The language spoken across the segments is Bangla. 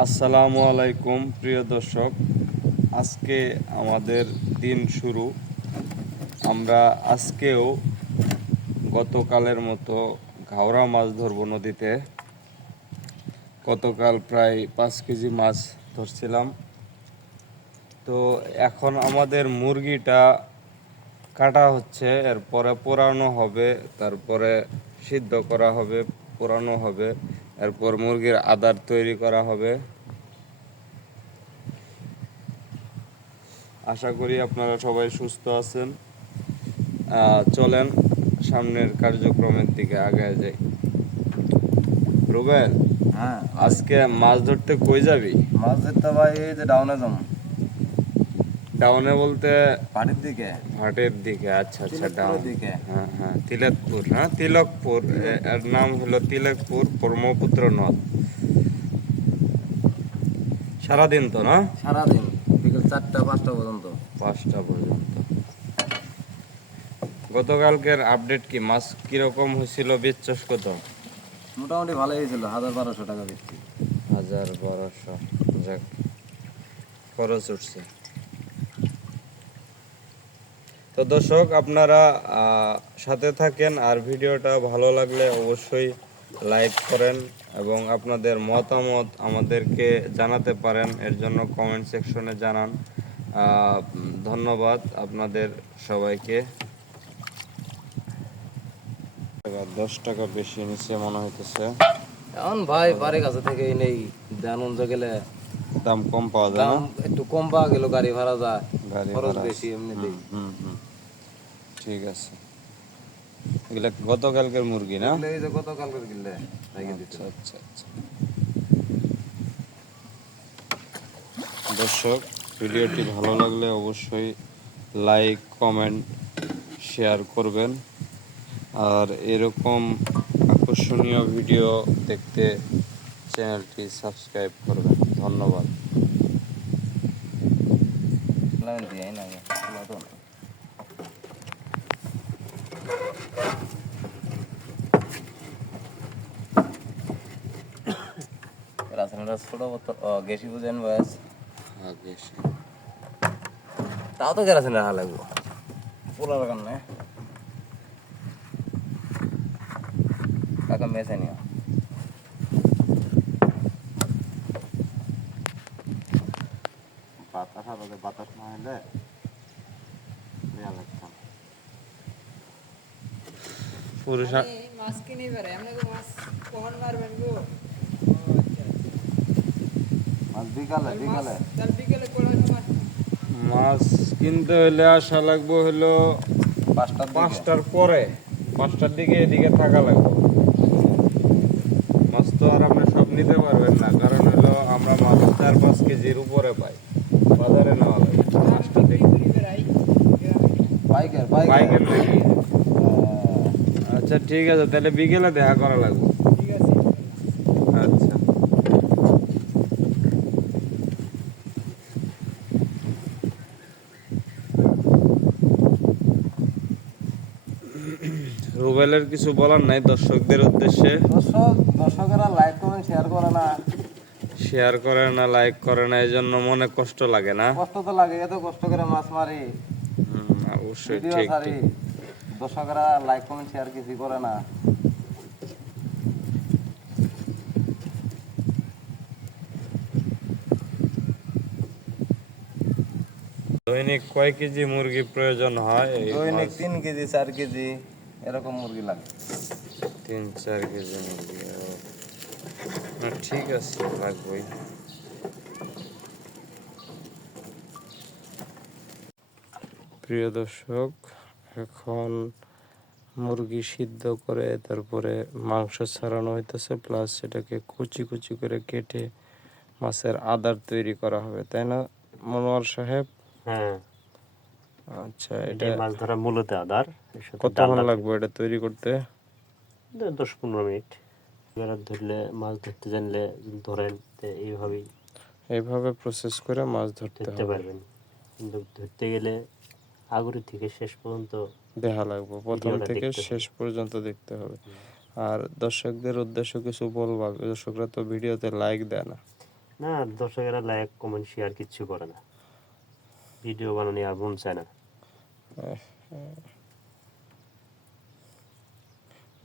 আসসালামু আলাইকুম, প্রিয় দর্শক। আজকে আমাদের দিন শুরু। আমরা আজকেও গতকালের মতো ঘাওড়া মাছ ধরবো নদীতে। গতকাল প্রায় পাঁচ কেজি মাছ ধরছিলাম। তো এখন আমাদের মুরগিটা কাটা হচ্ছে, এরপরে পোড়ানো হবে, তারপরে সিদ্ধ করা হবে, পোড়ানো হবে। এরপর মুরগির আদার তৈরি করা হবে। আশা করি আপনারা সবাই সুস্থ আছেন। আহ, চলেন সামনের কার্যক্রমের দিকে আগায় যাই। রুবেল হ্যাঁ। আজকে মাছ ধরতে কই যাবি? মাছ ধরতে ভাই এই যে ডাউনে যাম ডাউনে বলতে পাটির দিকে? ঘাটের দিকে আচ্ছা আচ্ছা ডাউন দিকে? হ্যাঁ হ্যাঁ তিলকপুর হ্যাঁ তিলকপুর এর নাম হলো তিলকপুর ব্রহ্মপুত্র নদ। সারাদিন তো না? সারাদিন বিকেল চারটা পাঁচটা পর্যন্ত। পাঁচটা পর্যন্ত। গতকালকের আপডেট কি? মাছ কীরকম হয়েছিল বেচছস কত মোটামুটি ভালোই হয়েছিল হাজার বারোশো টাকা বিক্রি। হাজার বারোশো। যাক খরচ উঠছে। তো দর্শক আপনারা সাথে থাকেন আর ভিডিওটা ভালো লাগলে অবশ্যই লাইক করেন এবং আপনাদের মতামত আমাদেরকে জানাতে পারেন। এর জন্য কমেন্ট সেকশনে জানান। ধন্যবাদ আপনাদের সবাইকে। দশ টাকা বেশি নিচে মনে হইতেছে। এখন ভাই বাড়ির কাছে থেকে নেই আনন্দ গেলে দাম কম পাওয়া যায় একটু কম পাওয়া গেল গাড়ি ভাড়া যায় গাড়ি খরচ বেশি এমনিতেই। ঠিক আছে। এগুলা গতকালকের মুরগি না? এই যে গতকালকের আচ্ছা আচ্ছা আচ্ছা। দর্শক ভিডিওটি ভালো লাগলে অবশ্যই লাইক কমেন্ট শেয়ার করবেন। আর এরকম আকর্ষণীয় ভিডিও দেখতে চ্যানেলটি সাবস্ক্রাইব করবেন। ধন্যবাদ লাগাই দিয়ে না লাগাতো না। রাসায়নিক ছোট গেসি বুঝেন বয়স। সে তাও তো কেরাসিন রাখা লাগবো। পোলার কারণে। কাকা মেসে নিও? বাতাস বাতাস না হলে দেয়া লাগতাম পুরুষ মাছ কিনে কখন মারবেন গো? কিনতে হলে আসা লাগবো হলো পাঁচটার পাঁচটার পরে। পাঁচটার দিকে এদিকে থাকা লাগবে। মাছ তো আর আপনি সব নিতে পারবেন না। কারণ হলো আমরা মাছ চার পাঁচ কেজির উপরে পাই। বাজারে নেওয়া লাগে। পাঁচটা থেকে ঘুরে বেড়াই পাইকার পাইকার নাকি আচ্ছা ঠিক আছে তাহলে বিকেলে দেখা করা লাগবে। ঠিক আছে আচ্ছা। রুবেলের কিছু বলার নাই দর্শকদের উদ্দেশ্যে। দর্শক দর্শকেরা লাইক কমেন্ট শেয়ার করে না। শেয়ার করে না লাইক করে না এই জন্য মনে কষ্ট লাগে না। কষ্ট তো লাগে এত কষ্ট করে মাছ মারি। অবশ্যই ঠিক। দর্শকেরা লাইক কমেন্ট শেয়ার কিছু করে না। দৈনিক কয় কেজি মুরগি প্রয়োজন হয়? দৈনিক? তিন কেজি চার কেজি এরকম মুরগি লাগে। তিন চার কেজি মুরগি ঠিক আছে লাগবেই প্রিয় দর্শক এখন মুরগি সিদ্ধ করে তারপরে মাংস ছাড়ানো হইতেছে প্লাস সেটাকে কুচি কুচি করে কেটে মাছের আদার তৈরি করা হবে তাই না মনোয়ার সাহেব? হ্যাঁ আচ্ছা এটা মাছ ধরা মূলত আদার কতক্ষণ লাগবে এটা তৈরি করতে? দশ পনেরো মিনিট। এবার ধরলে মাছ ধরতে জানলে ধরেন এইভাবেই এইভাবে প্রসেস করে মাছ ধরতে ধরতে পারবেন। কিন্তু ধরতে গেলে আগুরি থেকে শেষ পর্যন্ত দেখা লাগবে। প্রথম থেকে শেষ পর্যন্ত দেখতে হবে। আর দর্শকদের উদ্দেশ্য কিছু বলবা? দর্শকরা তো ভিডিওতে লাইক দেয় না। না দর্শকেরা লাইক কমেন্ট শেয়ার কিচ্ছু করে না। ভিডিও বানানি আর মন চায় না।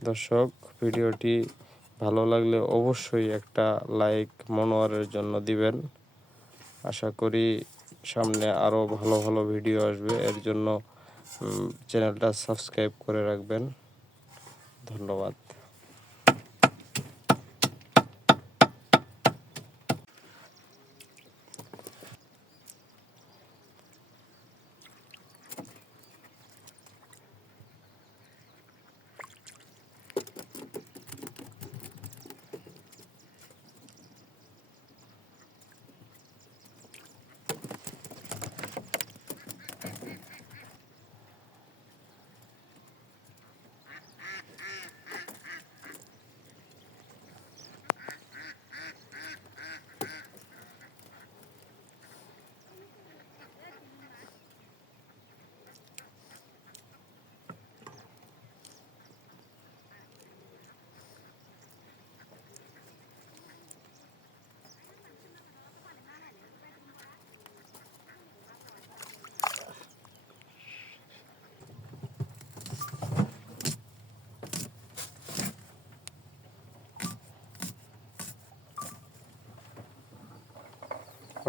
দর্শক ভিডিওটি ভালো লাগলে অবশ্যই একটা লাইক মনোয়ারের জন্য দিবেন। আশা করি সামনে আরও ভালো ভালো ভিডিও আসবে। এর জন্য চ্যানেলটা সাবস্ক্রাইব করে রাখবেন। ধন্যবাদ।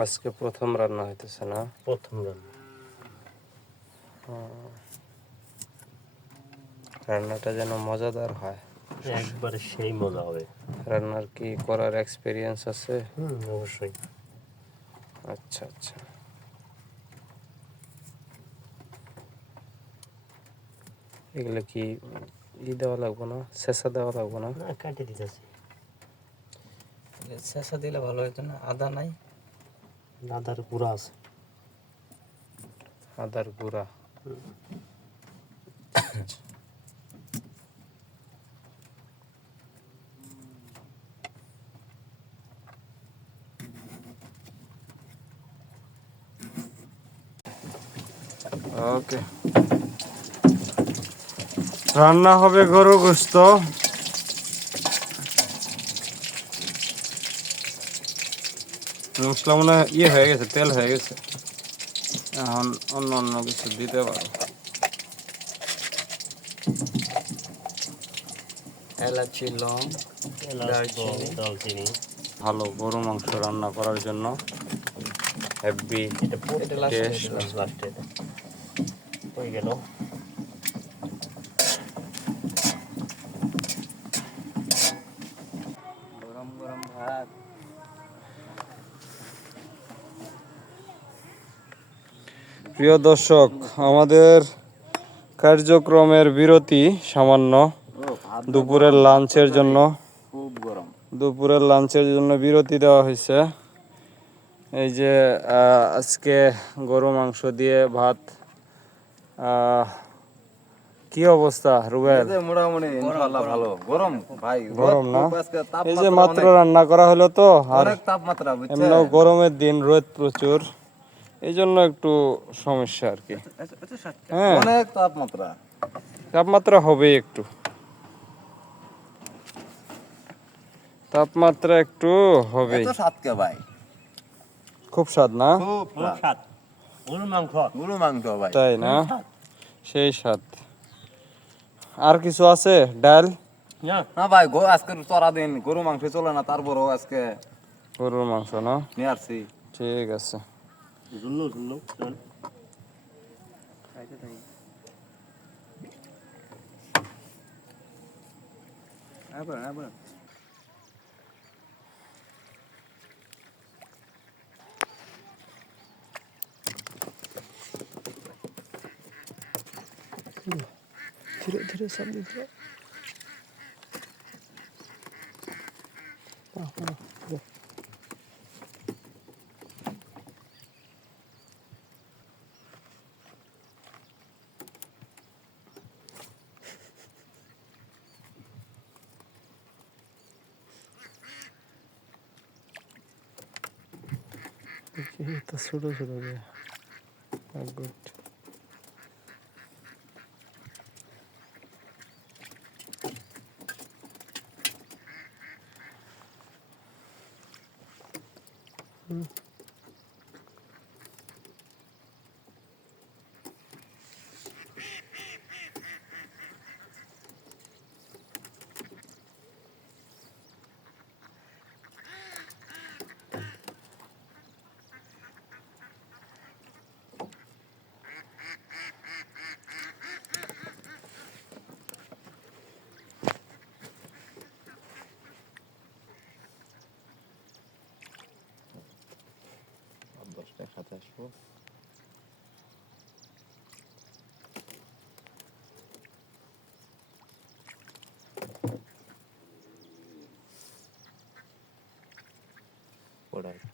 আজকে প্রথম রান্না হইতেছে না? প্রথম রান্না। রান্নাটা যেন মজাদার হয়। একবারে সেই মজা হবে। রান্নার কি করার এক্সপিরিয়েন্স আছে? হুম অবশ্যই। আচ্ছা আচ্ছা। এগুলো কি ই দেওয়া লাগবো না? শেষা দেওয়া লাগবো না? না কাটে দিতেছি। শেষা দিলে ভালো হতো না আদা নাই। আদার গুঁড়া আছে। আদার গুঁড়া। ওকে রান্না হবে গরু গোস্ত। মশলা মনে হয় ইয়ে হয়ে গেছে তেল হয়ে গেছে এখন অন্য অন্য কিছু দিতে পারো এলাচি লং দালচিনি ভালো গরু মাংস রান্না করার জন্য Taste. দিলাম। হয়ে গেল গরম গরম ভাত প্রিয় দর্শক আমাদের কার্যক্রমের বিরতি সামান্য। দুপুরের লাঞ্চের জন্য দুপুরের লাঞ্চের জন্য বিরতি দেওয়া হয়েছে। এই যে আজকে গরু মাংস দিয়ে ভাত আহ, কি অবস্থা রুবেল? মোটামুটি ভালো। গরম ভাই গরম না? এই যে মাত্র রান্না করা হলো তো আর গরমের দিন রোদ প্রচুর। এই জন্য একটু সমস্যা আর কি। হ্যাঁ। অনেক তাপমাত্রা। তাপমাত্রা হবে একটু। তাপমাত্রা একটু হবে এত সাতকে ভাই? খুব স্বাদ না? খুব অনেক স্বাদ। গরুর মাংস। গরু মাংস ভাই। তাই না? সেই স্বাদ। আর কিছু আছে? ডাল? না। না ভাই গো আজকে চড়া দিন গরু মাংস চলে না তারপরও আজকে গরুর মাংস না? নিয়ে আসছি। ঠিক আছে। 눌러 눌러. 짠 알겠다 아버라 아버라 들어 들어 들어 삼들 들어. এটা ছোট ছোট গুড দশটা ಕೊಡೋದು